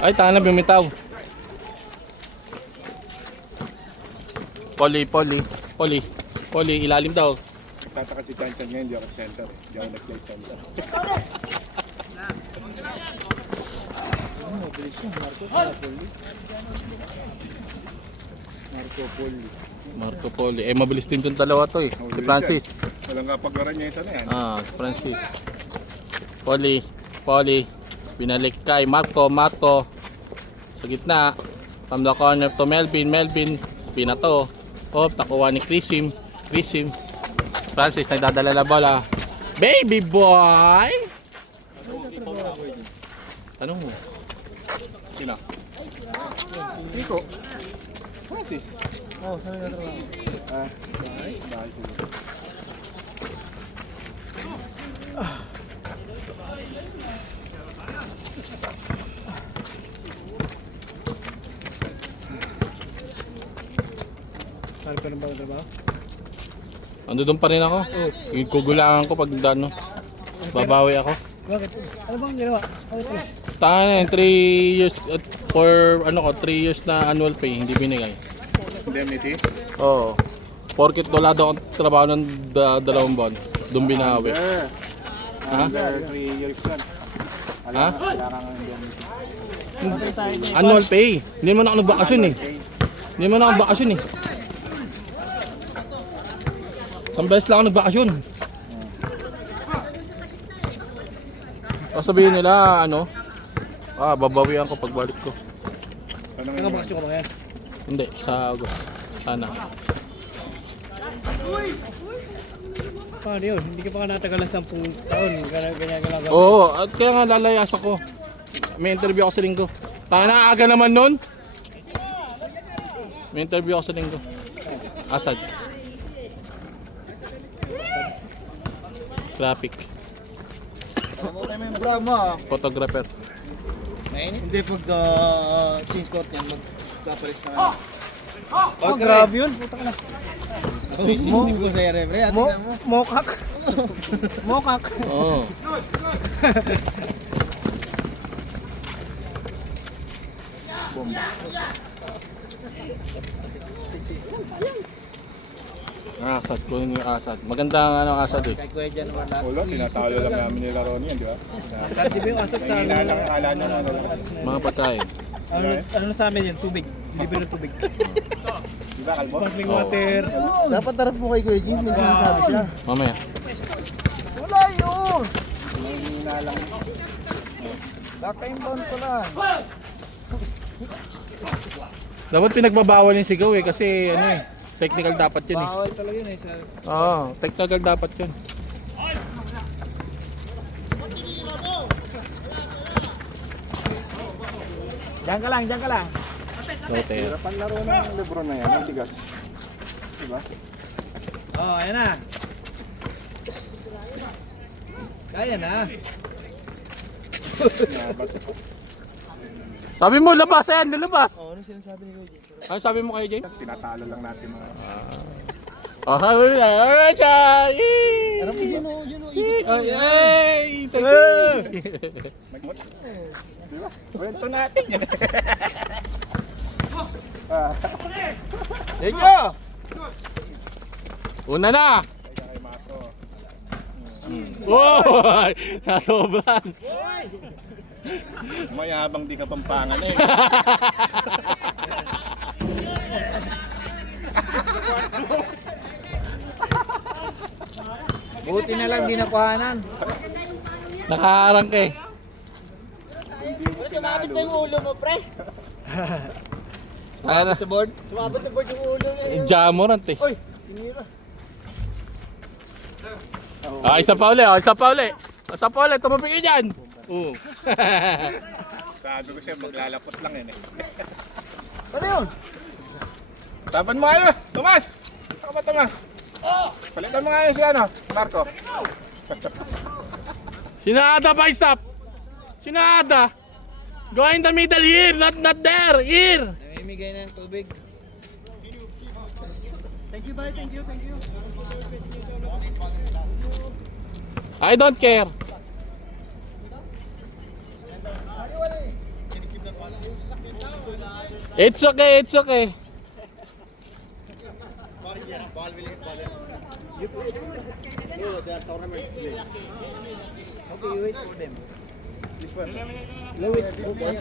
Ay, tanga na bumitaw. Poli, ilalim daw. Tataka si Chan Chan ngayon, hindi ako center. Hindi ako nag-play center. Marco Poli. Eh, mabilis din itong dalawa to eh. Si Francis. Walang kapagaran niya isa na yan. Francis. Poli. Binalik kay Marco. Sa gitna. From the corner to Melvin. Pinato. Nakuha ni Chrisim. Francis, nagdadala la bola. Baby boy! Ano mo? Sino? Rico. Francis. Saan nga trabaho? Bahay siguro. Saan ka nang ba trabaho? Ando doon pa rin ako. Yung kugulangan ko pag ano. Babawi ako. Bakit? Ano bang ginawa? Ano pala? Tahan 3 years for 3 years na annual pay hindi binigay. Indemnity? Oo. Porkit wala daw akong trabaho ng 2 buwan. Doon binawi. Ha? Under 3 years yan. Ha? Wala kang indemnity. Annual pay. Hindi mo na ako nagbakasyon eh. Hindi mo na ako nagbakasyon eh. Isang beses lang ako nagbakasyon. Sabihin nila babawian ko pagbalik ko. Nakabakasyon ka ba yan? Hindi, sa August. Sana. Paano yun? Hindi ka pa natagal ng 10 taon. Ganyan ka lang. Oo, at kaya nga lalayas ako. May interview ako sa linggo. Tanga aga naman nun. May interview ako sa linggo. Asad. Graphic. Ano tayo may bra mo? Photographer. Hindi pag change court yan, magkapalit ka. Grabe yun. Puta ka na. Mo ko sa ere, pre. Mokak. Mokak. Oo. Asad, kunin yung asad. Maganda ang asad eh. Kay Kuya Jan wala. Wala, tinatalo lang namin nila Ronnie yan, di ba? Saan di ba yung asad sa Nangina lang, akala nyo na wala. Mga pagkain. ano na sa amin yun? Tubig. Deliver ng tubig. Di ba, Kalbo? Sparkling water. Dapat tarap mo kay Kuya Jan, may sinasabi siya. Mamaya. Wala yun! Nangina lang. Kaka-inbound ko lang. Dapat pinagbabawal yung sigaw eh kasi technical dapat yun eh. Bawal talaga yun eh. Oo, technical dapat yun. Diyan ka lang. Lote. Hirapan laro ng Lebron na yan, ang tigas. Di ba? Ayan na. Kaya na. Sabi mo, labas yan, nilabas. Ano sinasabi ni Kuya Jan? Ano sabi mo kayo, Jay? Tinatalo lang natin mga... Sabi mo na, alright, Jay! Ano po dyan o? Ay, thank you! Di ba? Kwento natin yan. Thank you! Una na! Kay Mato. Oh! Nasobran! Mayabang di ka pampangan eh. Buti na lang di nakuhanan. Nakaharang ka eh. Sumabit ba yung ulo mo, pre? Ano? Sa board? Sumabit sa board yung ulo niya. Jamorant eh. Uy! Tinira. Isa pa uli. Tumapik ka dyan. Oo. Sabi ko siya, maglalapot lang yun eh. Ano yun? Tapan mo kayo, Tomas! Ako ba, Tomas? Palitan mo nga yun si Marco. Sinada pa stop. Sinada. Go in the middle here, not there. Here. Namimigay na ng tubig. Thank you, bye. Thank you. I don't care. It's okay, it's okay. Ball will hit ball. You play. No, they are tournament play. Okay, you wait for them. No, wait.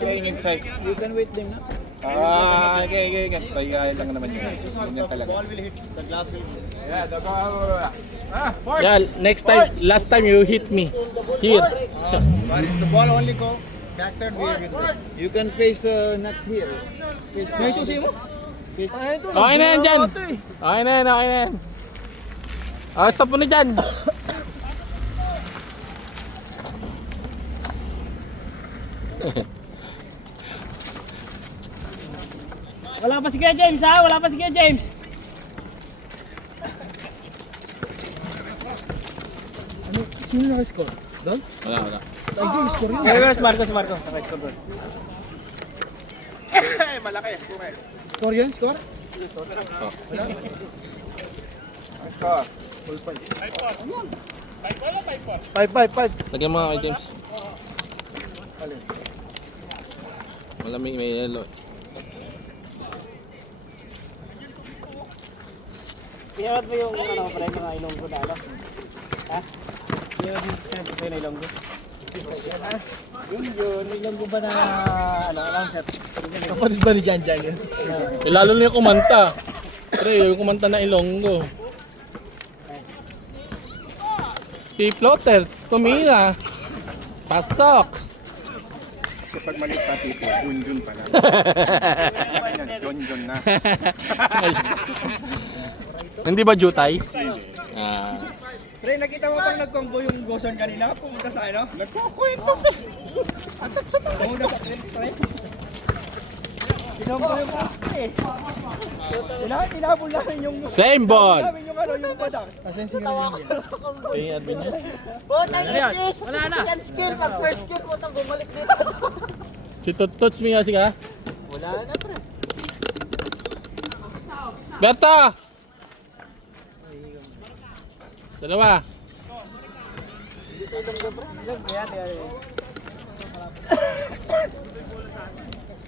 Playing inside. You can wait them, na? Okay. Tayo lang naman yun. Ganyan talaga. Ball will hit. The glass will hit. Yeah, forward. Yeah, next time, last time you hit me. Here. But if the ball only go backside, we win. You can face not here. Face May susi mo? Face. Okay na yan dyan. Okay na yan. Stop mo na dyan. Wala pa si Kuya James ha? Wala pa si Kuya James. Ano? Sino naka-score? Doon? Wala. Ay, di, score yun. Si Marco. Naka-score doon. Malaki. Score yun? Score? Score. 5. Lagyan mo kay James. Wala may yellow. Pinawat mo yung pre, mga Ilonggo na ano? Ha? Pinawat mo siyempre kayo na Ilonggo? Yun, Ilonggo ba na alam, sir? Kapatid ba ni Jan yun? Lalo na yung kumanta. Pre, yung kumanta na Ilonggo. T-floater, tumira. Pasok. Kasi pag maliit pa tipo, Junjun pa lang. Junjun na. Hindi ba jutay? Pre, nakita mo bang nag-combo yung Goson kanina? Pumunta sa ano? Nagkukwento pa. Pumunta sa pre. Sinombo yung pre. Tinabol namin yung... Same ball. Namin yung ano, yung badang. Asan si Galing yan? Putang Ayan, is wala na. second skill, pag first skill, putang bumalik dito. Si Tuts mo kasi ka? Wala na pre. Berta! Dalawa.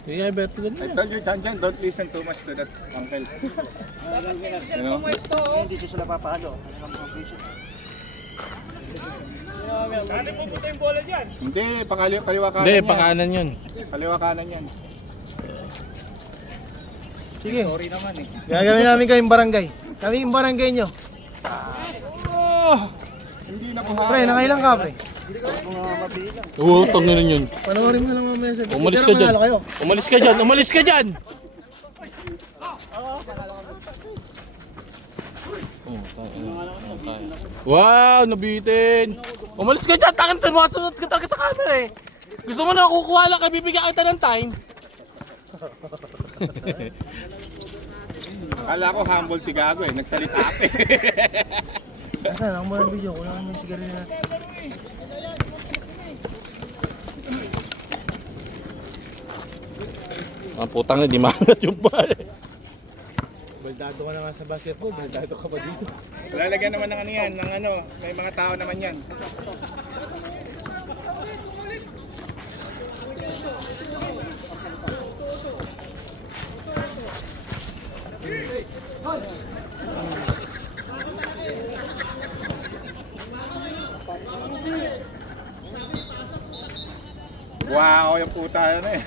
Yeah, Berta I ganun. told you, Jan, don't listen too much to that uncle. You know? Hindi siya sila papalo. Hindi, kaliwa kanan Hindi, yan. pakanan yun. Kaliwa kanan yan. Sige. Sorry naman eh. Gagawin namin kayong barangay. Kami yung barangay nyo. Hindi na po Pre, nakailang ka, pre? Oo, tangin yun. Panoorin mo lang mamaya sa video. Umalis ka Pero dyan. manalo kayo. Umalis ka dyan. Wow, nabitin. Umalis ka dyan. Takin mo, sunod ka talaga sa camera eh. Gusto mo na kukuha lang kay bibigyan kita ng time. Akala ko humble si Gago eh, nagsalita ako eh. Asan? Ako mo ng video. Kulang mo yung sigarilyo na. Ang putang na, di maangat yung ball. Baldado ka na nga sa basketball. Baldado ka pa dito. Lalagyan naman ng ano yan, ng ano, may mga tao naman yan. Wow, yung puta na eh.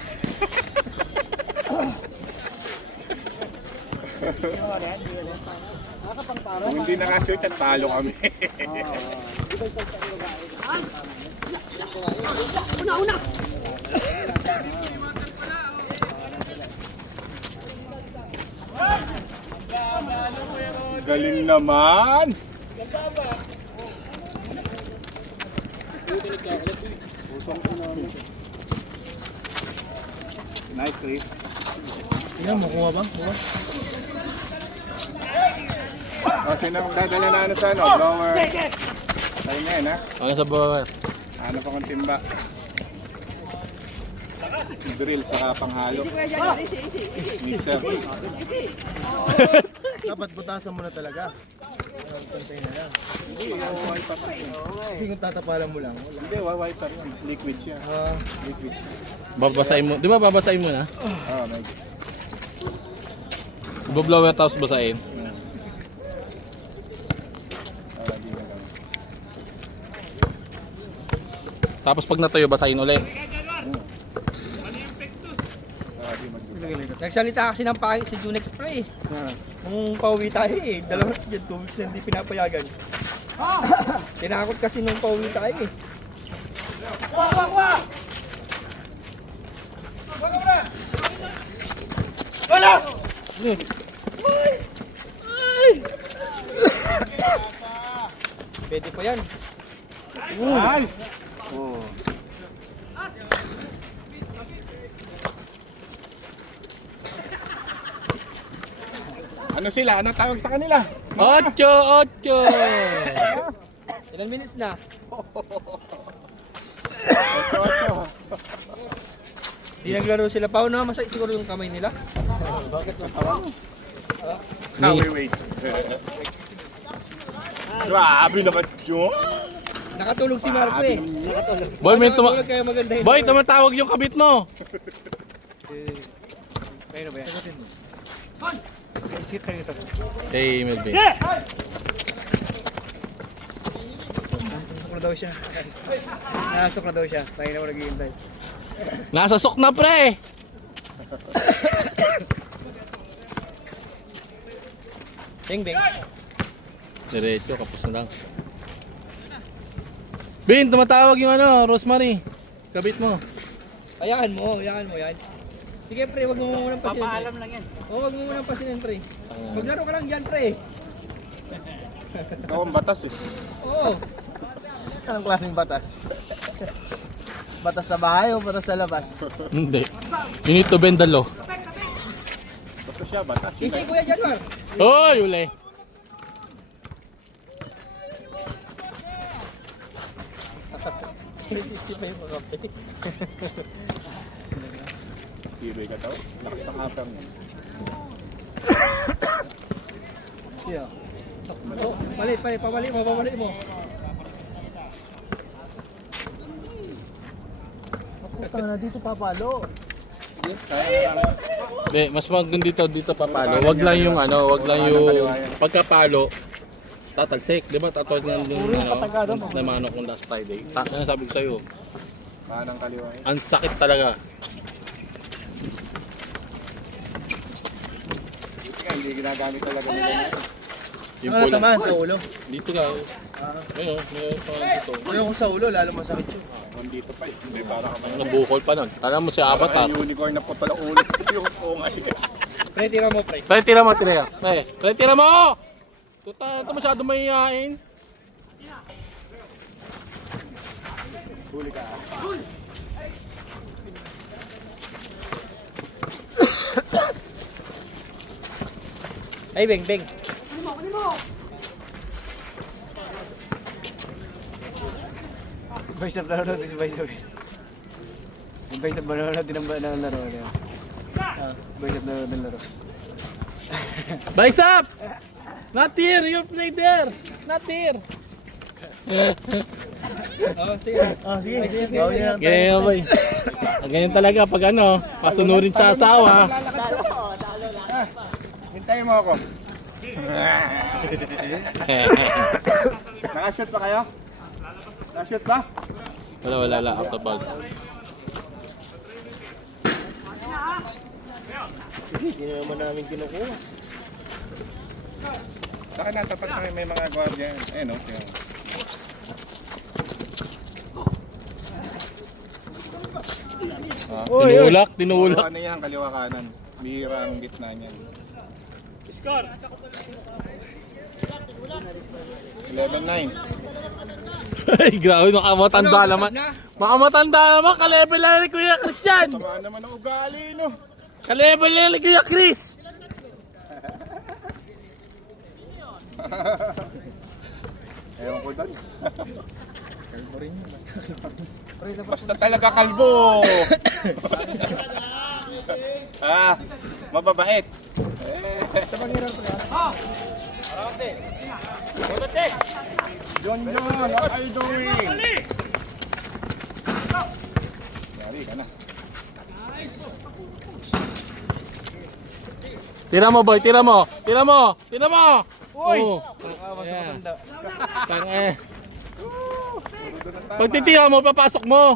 Kung hindi nakashoot at talo kami. Galing naman. Nice, Chris. Tingnan mo, kuha ba? Kuha. O, sino ang dadala na ano sa ano? Blower. Tayo na yun, ha? Ano sa blower? Ano pa kong timba? Drill saka panghalo. Mixer. Dapat butasan mo na talaga. Pantay na lang. Hindi, wiper pa yun. Kasi kung tatapalan mo lang, wala. Hindi, wiper yun. Liquid siya. Liquid. Babasahin mo. Di ba babasahin mo na? Oh, may Iboblower tapos basahin. Di na kami. Tapos pag natuyo, basahin uli. Di mag- Nagsalita kasi ng pangit si Junex Pre. Nung pauwi tayo eh. 2 weeks na hindi pinapayagan. Tinakot kasi nung pauwi tayo eh. Pwede pa yan. Nice! Ano sila? Ano tawag sa kanila? 8! Ilan minutes na? 8-8. Hindi naglaro sila pa. No? Masakit siguro yung kamay nila. Kawi weights. Grabe naman yun. Nakatulog si Marco eh. Boy, may Nakatulog kaya maganda yun. Boy, tumatawag yung kabit mo. Kaya na ba yan? Isip tayo ito. Hey, Melvin. Nasasok na daw siya. Nasasok na daw siya. Tayo na mo naghihintay. Nasa sok na, pre. Beng, beng. Diretso, kapos na lang. Bin, tumatawag yung ano, Rosemary. Kabit mo. Hayaan mo yan. Sige pre, wag mo munang pasinin. Papaalam lang yan. Oo, wag mo munang pasinin pre. Maglaro ka lang dyan pre. Ikaw ang batas eh. Oo. Anong klaseng batas? Batas sa bahay o batas sa labas? Hindi. You need to bend the law. Basta siya, batas. Easy kuya dyan Mar. Hoy, uli. Sisi pa yung mga kape. Tibay ka tao. Lakas ng atang. Pabalik mo. Puta na dito papalo. Hindi, mas maganda dito papalo. Wag lang yung ano, wag lang yung pagkapalo. Tatagsik, di ba? Tatawag nga yung na manok ng last Friday. Ano sabi ko sa'yo? Manang kaliwa eh. Ang sakit talaga. Hindi ginagamit talaga nila. Yung Ano pula. tamaan sa ulo? Dito nga. Ngayon, dito. Pero kung sa ulo, lalo masakit yun. Nandito pa eh. Hindi para ka pa. Nabukol pa nun. Tala mo si Avatar. Parang unicorn na putol ang ulo. Yung ungay. Pre, tira mo pre. Pre, tira mo, tira. Pre, tira mo! Ito masyado mahihain. Huli ka. Ay, beng. Bicep nanonood si Bicep. Yung Bicep nanonood din ang laro niya. Bicep nanonood ng laro. Bicep! Not here! You play there! Not here! Sige. Kaya boy. Ganyan talaga pag ano, pasunurin sa asawa. Hintayin mo ako. Nakashoot pa kayo? Nakashoot ba? Wala, out of bounds. Hindi na naman namin kinukuha. Saka natapat kami may mga gwardiya. Ayun o. Tinulak. Ano yan, kaliwa kanan. Bihira ang gitna niyan. Score! 11-9. Ay, grabe, makamatanda naman. Makamatanda naman, ka-level lang ni Kuya Christian. Sama naman ang ugali, no? Ka-level lang ni Kuya Chris. Ewan ko doon. Basta talaga kalbo. Mababait. John, what are you doing? Yari ka na. Tira mo, boy. Tira mo. Tira mo. Tira mo. Uy! Oh. Nakakawa sa Ayan. matanda. Tang eh. Pag titira mo, papasok mo.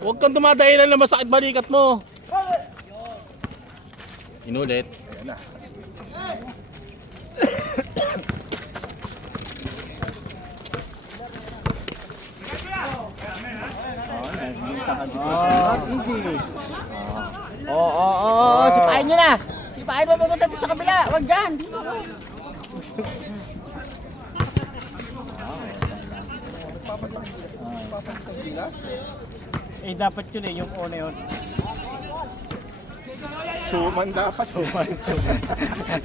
Huwag kang dumadahilan na masakit balikat mo. Inulit. Ayan na. Not easy. Oo. Sipain nyo na. Sipain mo papunta doon sa kabila. Huwag dyan. Eh, dapat yun eh, yung una yun. Suman dapat.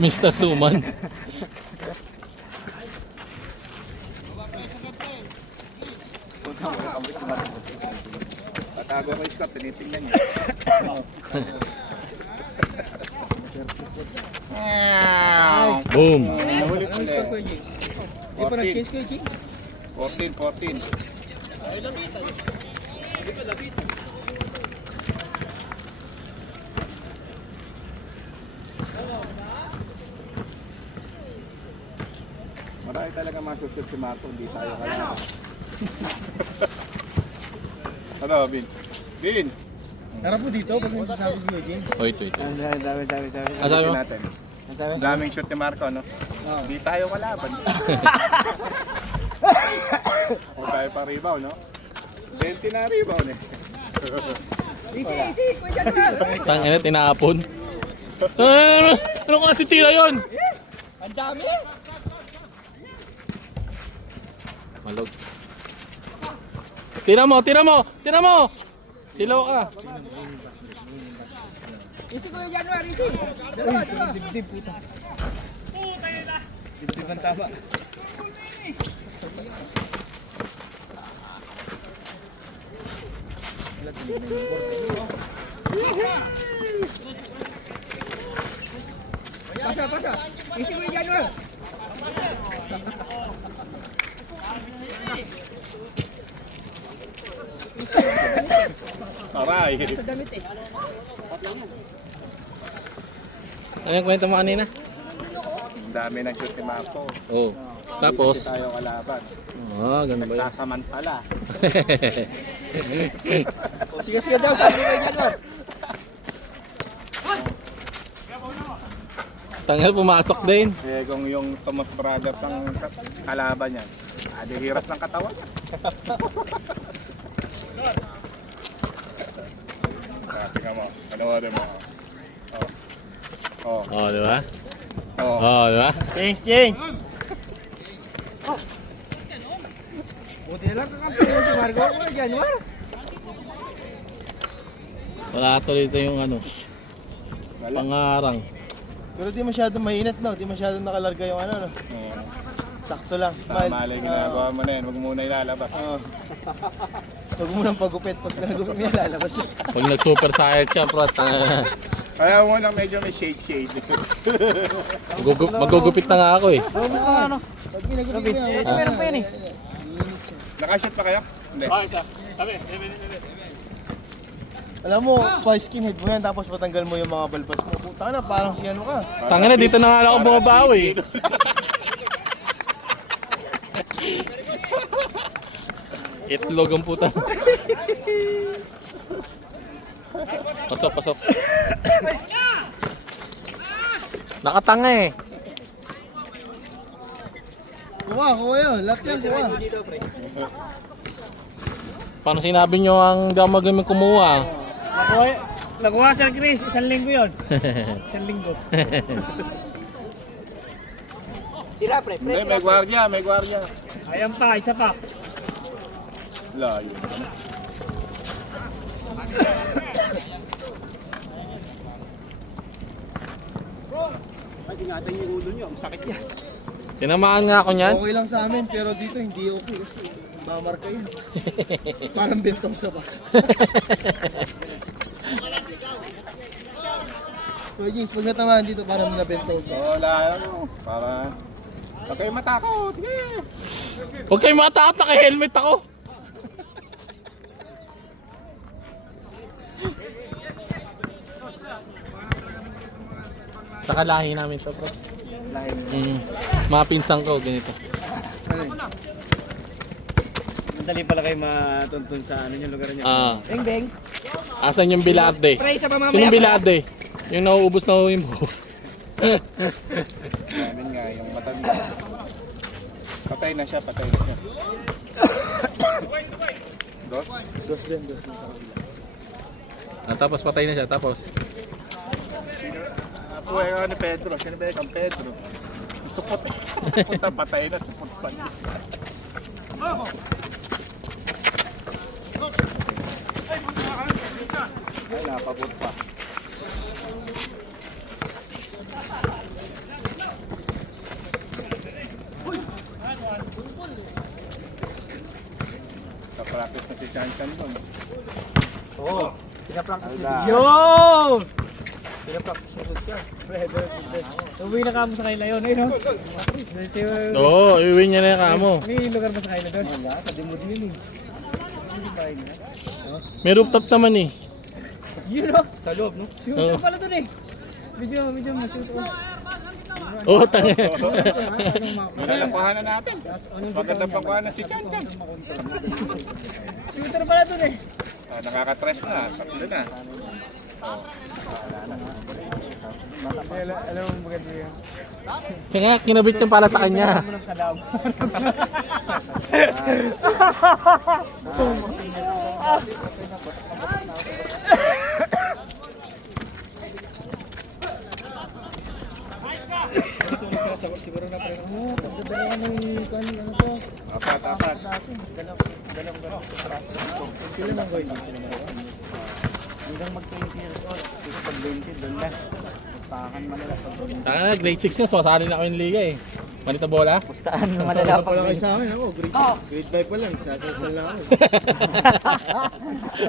Mr. Suman. Patago ko iskap, tinitingnan niya. Boom. Nahulit ulit. Di pa nag-change ko yung ching? 14. Marami talaga masusot si Marco, hindi tayo kaya. Ano, Bin? Bin! Tara po dito, pag may sasabi si Eugene. Wait. Sabi. Ah, sabi mo? natin. Ang sabi? Ang daming shoot ni Marco, no? Hindi tayo kalaban. O tayo pa rebound, no? 20 na rebound eh. Easy, kuya dyan. Tang ina, tinapon. Ano kasi tira yun? Ang dami. Malog. Tira mo! Silaw ka. Easy kuya dyan, easy. Dalawa. Dibdib puta. Dibdib ang tama. Pasa. Easy kuya dyan. Aray! Sa damit eh. Ano yung kwento mo kanina? Ang dami ng shoot ni Marco. Oh. Tapos, Hindi tayo kalaban. ganun ba yun? Nagsasamantala. Sige daw, sabi ko yung Januar. Tanggal pumasok din. Eh kung yung Thomas Brothers ang kalaban niya, adi hirap ng katawan. Tingnan mo, panoorin mo. Oh, di ba? Oh. Oh, di ba? Change. Buti na lang kakampi mo si Marco. Kuya Januar. Wala to dito yung ano, pangarang. Pero di masyadong mainit, no? Di masyadong nakalarga yung ano, no? Sakto lang. Tama lang ginagawa mo na yun, huwag muna ilalabas. Huwag mo nang pagupit. Pag nagupit mo yan, lalabas yun. Pag nag-super science siya, bro, Kaya mo lang medyo may shade. magugupit na nga ako eh. Gusto nga ano? Pag ginagupit mo yan, Meron pa yan eh. Nakashoot pa kayo? Hindi. alam mo, pa-skinhead mo yan, tapos patanggal mo yung mga balbas mo. Puta na, parang si ano ka. Tanga na, dito na nga ako bumabawi. Itlog ang puta. Pasok. Nakatanga eh. Kuha yun. Lahat yan, kuha. Paano sinabi nyo ang damagamin kumuha? Nakuha Sir Chris, 1 linggo yun. 1 linggo. Tira pre, Hindi, may gwardiya. Ayan pa, isa pa. Layo. Ay, ingatan yung ulo nyo, masakit yan. Tinamaan nga ako niyan. Okay lang sa amin, pero dito hindi okay kasi mamarka yun. Parang bentong sa ba. Kuya James, pag natamaan dito, parang nabentong sa. Wala ano. Para... Huwag kayo matakot. Sige. Huwag kayo matakot, naka-helmet ako. Saka lahi namin to, bro. Lahi. Mga pinsang ko, ganito. Madali pala kayo matuntun sa ano yung lugar niyo. Beng, beng. Asan yung bilarde? Pre, isa pa mamaya. Sino yung bilarde? Yung nauubos na yung buhok. Namin nga, yung matanda. Patay na siya. Dos? Dos din. Tapos patay na siya, tapos. Buhay ka ni Pedro. Sino ba yung Pedro? Supot. Supot na patay na. Supot pa niya. Ay, napabot pa. Kapractice na si Chan Chan doon. Oo. Pinapractice niya. Yun! Pinapractice niya doon siya. Uwi na kamo sa kaila yun, eh, no? Oo, iuwi niya na yung kamo. May lugar ba sa kaila doon? Wala, kadimod yun eh. Hindi ba yun? May rooftop naman eh. Yun, no? Sa loob, no? Shoot Oo. pala doon eh. Medyo ma-shoot ko. Oo, tanga. Nalakuhan na natin. Mas maganda pang kuha na si Chan Chan. Shooter pala doon eh. Nakaka-stress na. Tatlo na. Alam mo maganda yan. Kaya kinabit niya para sa kanya. Alam mo ng kalab. Siguro na pre. Oo, pagdadala ng ano to. Apat. Dalang. Sila nang goy. Hanggang mag-20 years old. Kasi pag 20, doon na. Pustahan malala pag 20. Tanga, grade 6 na, sumasali na ako yung liga eh. Manita bola? Pustahan malala pag 20. Sa akin ako, grade 5 pa lang. Sasasal na ako.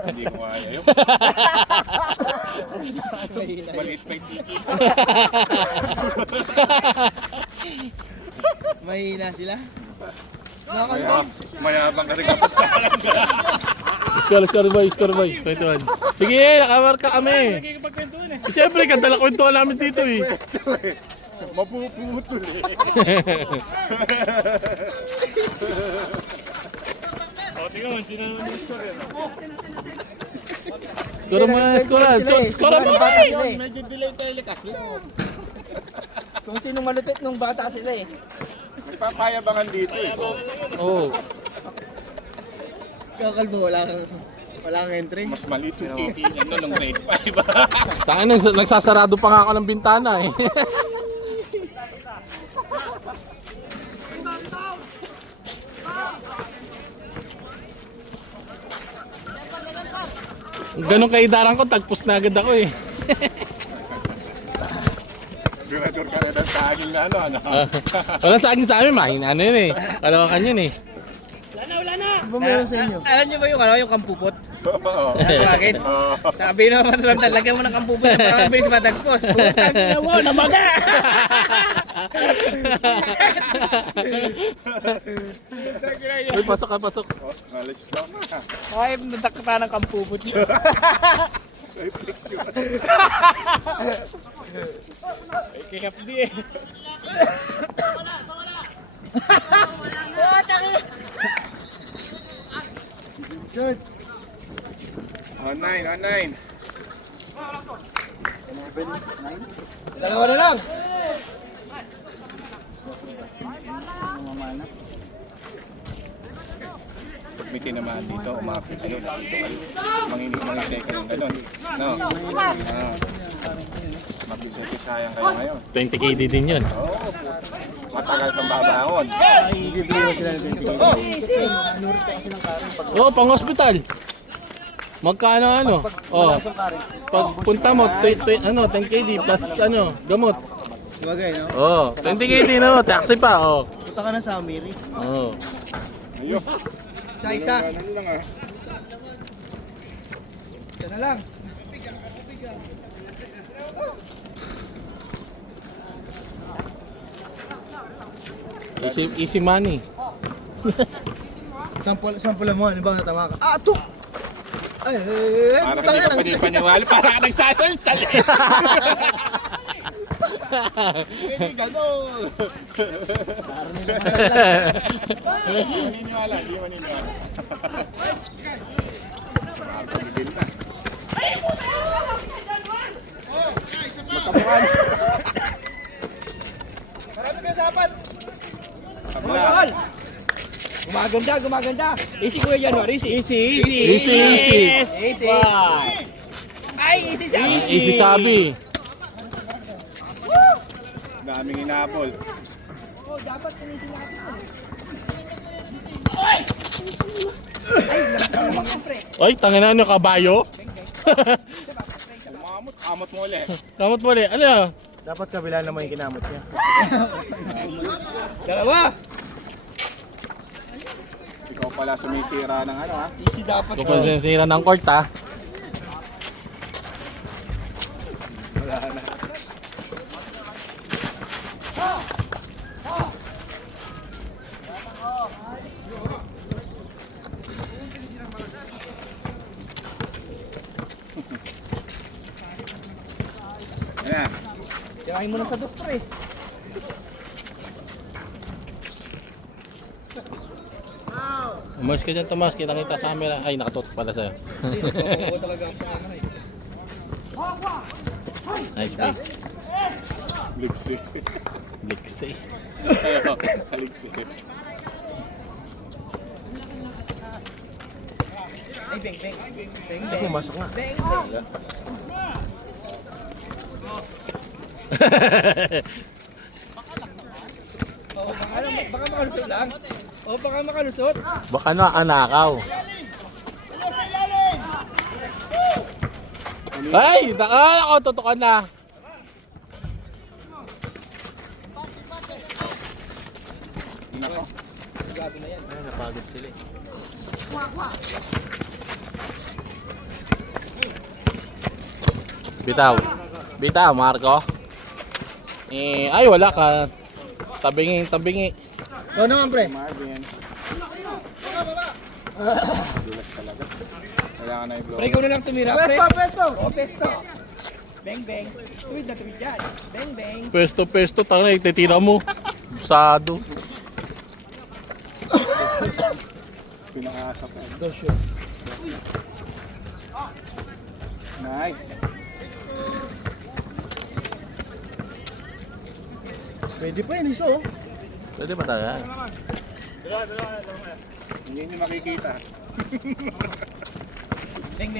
Hindi ko kaya yun. Maliit pa yung tiki. Mahina sila. Mayabang ka rin kapag Score boy. 21. Sige, nakamarka kami. Nagkikipagkwentuhan eh. Siyempre, ganda lang kwentuhan namin dito eh. mapuputol eh. O, tingnan mo, hindi na naman yung score yan. Score mo na, score mo na. Medyo delay telecast lang. Kung sino malupit nung bata sila eh. May papayabangan dito eh. Oo. Kakalbo, wala kang entry. Mas maliit yung tiki niya no, nung grade 5. Tanga, nagsasarado pa nga ako ng bintana eh. Ganun kaidaran ko, tagpos na agad ako eh. Durador ka na ng saging na ano. Walang saging sa amin, mahina ano yun eh. Kalawakan yun eh. Wala na! Ano ba meron sa inyo? Alam niyo ba yung kampupot? Oo. Bakit? Sabi naman talagyan mo ng kampupot na parang mabilis matagpos. Putang ina mo, namaga! Uy, pasok ka, pasok. Knowledge lang na. Ay, natakta ng kampupot niyo. Ay, flex yun. Ay, kikap di eh. Shoot! On 9. Dalawa na lang! Pag may tinamaan dito, umakit kayo. Manginig mga second yung ganun. No? Mag-isip sayang kayo ngayon. 20 KD din yun. Oo. Matagal kang babangon. Oo, pang hospital. Magkano ano? Oh. Pag punta mo, 10 KD plus ano, gamot. Bagay, no? Oh, 20 KD no, taxi pa oh. Punta ka na sa Amiri. Oh. Ayun. Isa. Ano lang ah. Isa na lang. Easy money. Sample mo, ano bang natama ka? Ah, ito! Ay, Parang hindi ka panipaniwala, parang ka nagsasalsal. Hindi gano'n. Maniniwala, hindi maniniwala. Pagigil na. Matabukan. Marami kayo sa apat. Kabla. Gumaganda. Easy Kuya January, easy. Easy. Easy. Ay, easy sabi. Easy sabi. Daming inabol. Oh, dapat easy natin. Oy, tangina nyo kabayo. Amot mo ulit. Kamot mo ulit. Ano yan? Dapat kabila naman yung kinamot niya. Dalawa. Ikaw pala sumisira ng ano ha. Easy dapat. Kung pa sinisira ng court ha. Ayan. Tirahin mo na sa dos, pre. Umalis ka dyan, Tomas. Kitang-kita sa camera. Ay, nakatutok pala sa'yo. Oo, talaga ako sa camera eh. Nice play. Liksi. Blixie. Ayo, liksi. Ay, beng. Ay, pumasok nga. Oo, baka makalusot lang. Oo, baka makalusot. Baka na anakaw. Ay! Ako, tutukan na. Nako. Gabi na yan. Ay, napagod sila eh. Bitaw, Marco. Ay, wala ka. Tabingi. Ikaw naman, pre. Marvin. Dulas talaga. Kailangan na i-blow. Pre, ikaw na lang tumira, pre. Pesto! Oo, pesto. Beng. Tuwid na tuwid yan. Beng. Pesto, tanga, ititira mo. Busado. Pinakasa pa. Dos yun. Nice. Pwede pa yun, iso oh. Pwede ba tayo? Hindi nyo makikita. Beng,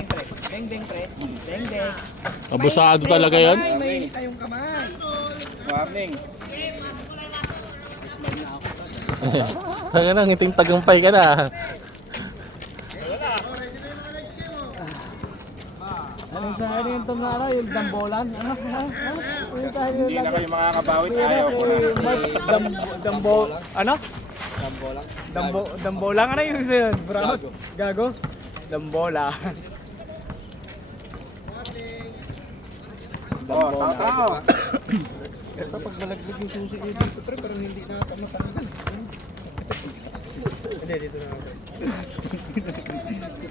pre. Beng. Abusado talaga yan. May tayong kamay. Warning. Tanga na, ngiting tagumpay ka na. Anong sa yung tumara, yung dambolan? Ano? Hindi na kayo makakabawit. Ayaw ko na. Dambolang ano yung isa yun? Gago? Dambola. Oh, tao. Ito pag malaglag yung susi ko dito, pre, parang hindi na matanggal. Hindi, dito na ako.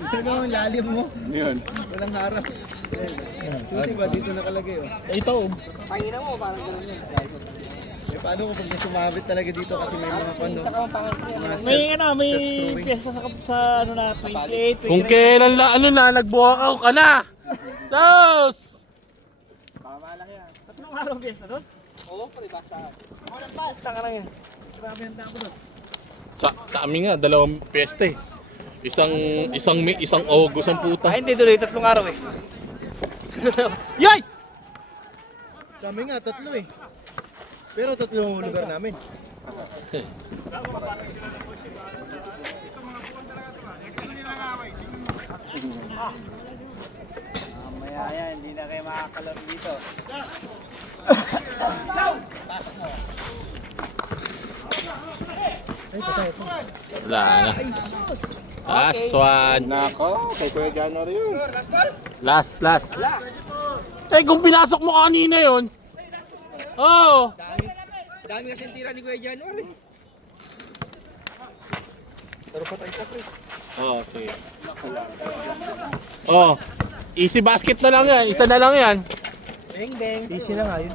Ano ang lalim mo? Yun. Walang harap. Susi ba dito nakalagay oh? Ito, Pangina mo, parang gano'n yun. Eh paano kung pag sumabit talaga dito kasi may mga pano? May Self-screwing. piyesta sa ano na, 28, kung kailan nagbuhakaw ka na. Sos! Tama lang yan. Tatlong araw piyesta doon? Oo, palibasa. Taka lang yun. Grabe ang tao doon. Sa amin nga, 2 piyesta eh. Isang August ang puta. Ay, hindi tuloy, tatlong araw eh. Yoy! Sa amin nga, 3 eh. Pero 3 lugar namin. Mamaya yan, hindi na kayo makakalaro dito. Ay, patay ito. Wala na. Last one. Nako, kay Kuya January yun. Last. Eh, kung pinasok mo kanina yun. Oh! Dami kasi tira ni Kuya January. Pero patay siya, pre. Okay. Oh, easy basket na lang yan. Isa na lang yan. Beng. Easy na nga yun.